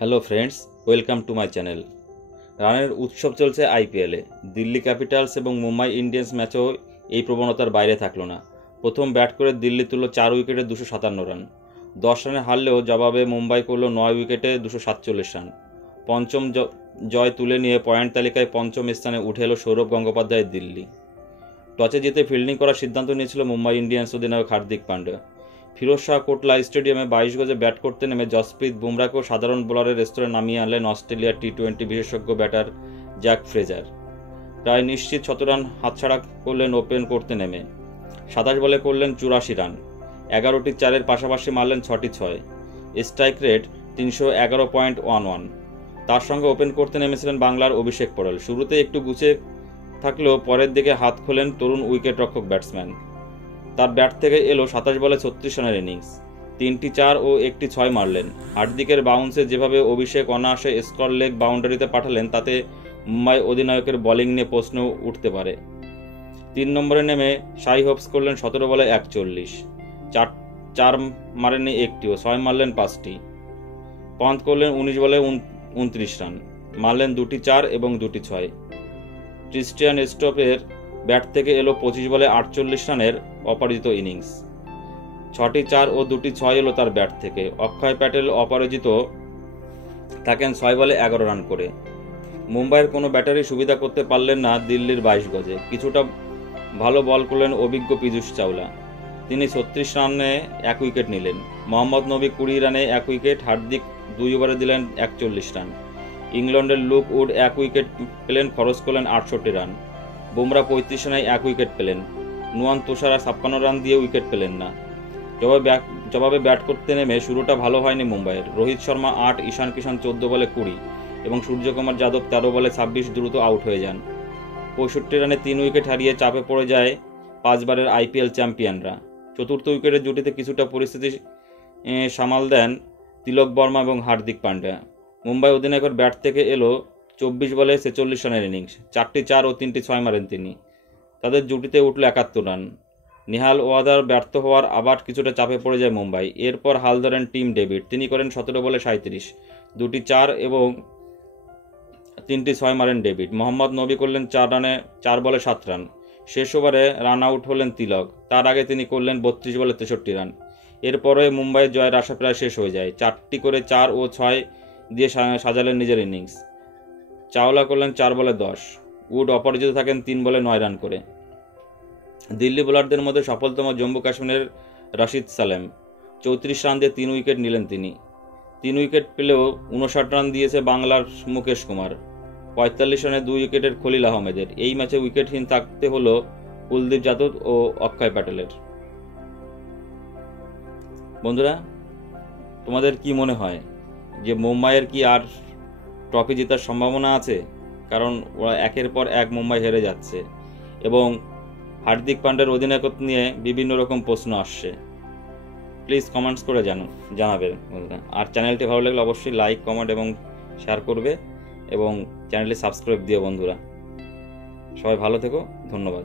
Hello friends, welcome to my channel. রানের উৎসব চলছে আইপিএলে। দিল্লি ক্যাপিটালস এবং মুম্বাই ইন্ডিয়ান্স ম্যাচও এই প্রবণতার বাইরে থাকলো না। প্রথম ব্যাট করে দিল্লি তুলল 4 উইকেটে 257 রান। 10 রানে হারলেও জবাবে মুম্বাই করল 9 উইকেটে 247 রান। পঞ্চম জয় তুলে নিয়ে পয়েন্ট তালিকায় পঞ্চম স্থানে উঠে এলো সৌরভ গঙ্গোপাধ্যায়ের দিল্লি। টসে জিতে ফিল্ডিং করার সিদ্ধান্ত নিয়েছিল মুম্বাই ইন্ডিয়ান্স অধিনায়ক হার্দিক পান্ডিয়া। ফিরোজ শাহ কোটলা স্টেডিয়ামে 22 গজে ব্যাট করতে নেমে জসপ্রীত বুমরাকেও সাধারণ বোলারের স্তরে নামিয়ে আনলেন অস্ট্রেলিয়ার টি-20 বিশেষজ্ঞ ব্যাটার জ্যাক ফ্রেজার। প্রায় নিশ্চিত 100 রান হাতছাড়া করলেন ওপেন করতে নেমে। 27 বলে করলেন 84 রান। 11টি 4-এর পাশাপাশি মারলেন 6টি 6। Strike rate 311.11। তার সঙ্গে ওপেন করতে নেমেছিলেন বাংলার অভিষেক পোড়াল। শুরুতে একটু গুছিয়ে থাকলেও পরের দিকে হাত খোলেন তরুণ উইকেট রক্ষক ব্যাটসম্যান। তার ব্যাট থেকে এলো 27 বলে 36 রানের ইনিংস। 3টি 4 ও 1টি 6 মারলেন। হার্দিকের বাউন্সে যেভাবে অভিষেক অনায়াসে স্কোয়ার লেগ বাউন্ডারিতে পাঠালেন, তাতে মুম্বাই অধিনায়কের বোলিং নিয়ে প্রশ্ন উঠতে পারে। 3 নম্বরে নেমে শাই হোপস করলেন 17 বলে 41। 4 মারেননি একটিও, 6 মারলেন 5টি। পন্থ করলেন 19 বলে 29 রান, মারলেন 2টি 4 এবং 2টি 6। ক্রিস্টিয়ান স্টোপের ব্যাট থেকে এলো 25 বলে 48 রানের অপরাজিত ইনিংস। 6টি 4 ও 2টি 6 এলো তার ব্যাট থেকে। অক্ষয় প্যাটেল অপরাজিত থাকেন 6 বলে 11 রান করে। মুম্বাইয়ের কোনো ব্যাটারি সুবিধা করতে পারলেন না দিল্লির 22 গজে। কিছুটা ভালো বল করলেন অভিজ্ঞ পীযূষ চাওলা। তিনি 36 রানে 1 উইকেট নিলেন। মোহাম্মদ নবী 20 রানে 1 উইকেট। হার্দিক 2 ওভারে দিলেন 41 রান। ইংল্যান্ডের লুক উড 1 উইকেট পেলেন, খরচ করলেন 68 রান। বুমরা 35 রানে 1 উইকেট পেলেন। নুয়ান তুষারা 56 রান দিয়ে উইকেট পেলেন না। জবাবে ব্যাট করতে নেমে শুরুটা ভালো হয়নি মুম্বাইয়ের। রোহিত শর্মা 8, ঈশান কিষান 14 বলে 20 এবং সূর্যকুমার যাদব 13 বলে 26 দ্রুত আউট হয়ে যান। 65 রানে 3 উইকেট হারিয়ে চাপে পড়ে যায় 5 বারের আইপিএল চ্যাম্পিয়নরা। চতুর্থ উইকেটের জুটিতে কিছুটা পরিস্থিতি সামাল দেন তিলক বর্মা এবং হার্দিক পান্ডিয়া। মুম্বাই অধিনায়কের ব্যাট থেকে এলো 24 বলে 46 রানের ইনিংস। 4টি 4 ও 3টি 6 মারেন তিনি। তাদের জুটিতে উঠল 71 রান। নিহাল ওয়াদার ব্যর্থ হওয়ার আবার কিছুটা চাপে পড়ে যায় মুম্বাই। এরপর হাল ধরেন টিম ডেভিড। তিনি করেন 17 বলে 37, 2টি 4 এবং 3টি 6 মারেন ডেভিড। মোহাম্মদ নবী করলেন 4 রানে 4 বলে 7 রান। শেষ ওভারে রান আউট হলেন তিলক। তার আগে তিনি করলেন 32 বলে 63 রান। এরপরে মুম্বাইয়ের জয়ের আশা প্রায় শেষ হয়ে যায়। 4টি করে 4 ও 6 দিয়ে সাজালেন নিজের ইনিংস। চাওলা করলেন 4 বলে 10। উড অপরাজিত থাকেন 3 বলে 9 রান করে। দিল্লি বোলারদের মধ্যে সফলতম জম্মু কাশ্মীরের রাশিদ সালেম। 34 রান দিয়ে 3 উইকেট নিলেন তিনি। 3 উইকেট পেলেও 59 রান দিয়েছে বাংলার মুকেশ কুমার। 45 রানে 2 উইকেটের খলিল আহমেদের। এই ম্যাচে উইকেটহীন থাকতে হলো কুলদীপ যাদব ও অক্ষয় প্যাটেলের। বন্ধুরা, তোমাদের কি মনে হয় যে মুম্বাইয়ের কি আর ট্রফি জেতার সম্ভাবনা আছে? কারণ ওরা একের পর এক মুম্বাই হেরে যাচ্ছে এবং হার্দিক পান্ডিয়ার অধিনায়কত্ব নিয়ে বিভিন্ন রকম প্রশ্ন আসছে। প্লিজ কমেন্টস করে জানাবেন বন্ধুরা। আর চ্যানেলটি ভালো লাগলে অবশ্যই লাইক, কমেন্ট এবং শেয়ার করবে এবং চ্যানেলটি সাবস্ক্রাইব দিও বন্ধুরা। সবাই ভালো থেকো, ধন্যবাদ।